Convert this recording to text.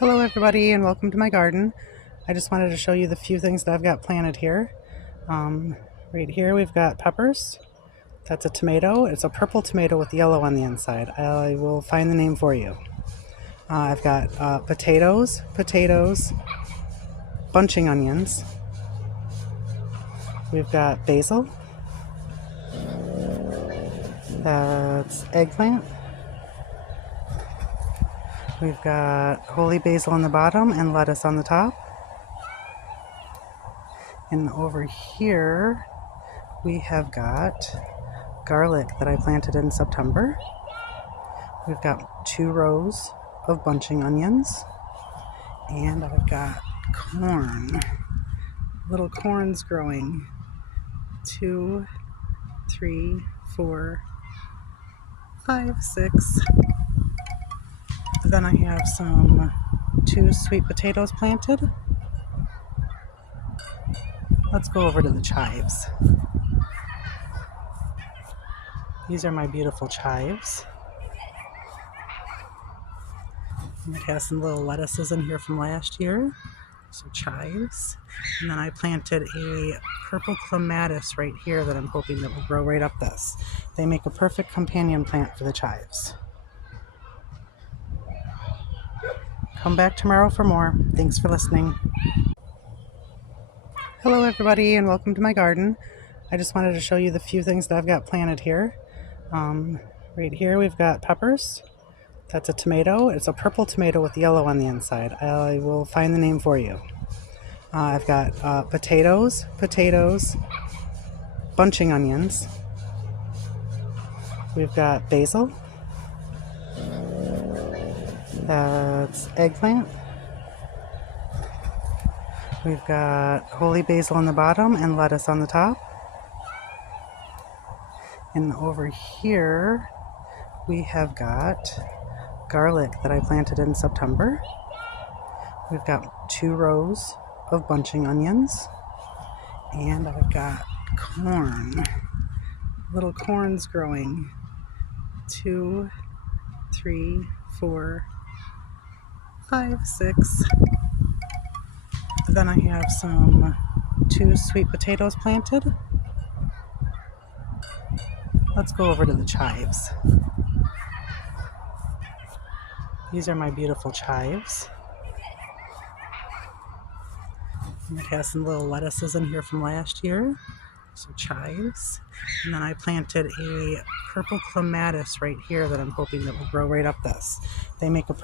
Hello everybody and welcome to my garden. I just wanted to show you the few things that I've got planted here. Right here we've got peppers. That's a tomato. It's a purple tomato with yellow on the inside. I will find the name for you. I've got potatoes, bunching onions. We've got basil. That's eggplant. We've got holy basil on the bottom and lettuce on the top. And over here we have got garlic that I planted in September. We've got 2 rows of bunching onions. And I've got corn. Little corns growing. 2, 3, 4, 5, 6. Then I have some 2 sweet potatoes planted. Let's go over to the chives. These are my beautiful chives. And it has some little lettuces in here from last year. So chives. And then I planted a purple clematis right here that I'm hoping that will grow right up this. They make a perfect companion plant for the chives. Come back tomorrow for more. Thanks for listening. Hello everybody and welcome to my garden. I just wanted to show you the few things that I've got planted here. Right here we've got peppers. That's a tomato. It's a purple tomato with yellow on the inside. I will find the name for you. I've got potatoes, bunching onions. We've got basil. That's eggplant. We've got holy basil on the bottom and lettuce on the top. And over here we have got garlic that I planted in September. We've got 2 rows of bunching onions. And I've got corn. Little corns growing. 2, 3, 4, 5, 6. Then I have some 2 sweet potatoes planted. Let's go over to the chives. These are my beautiful chives. And it has some little lettuces in here from last year. So chives. And then I planted a purple clematis right here that I'm hoping that will grow right up this. They make a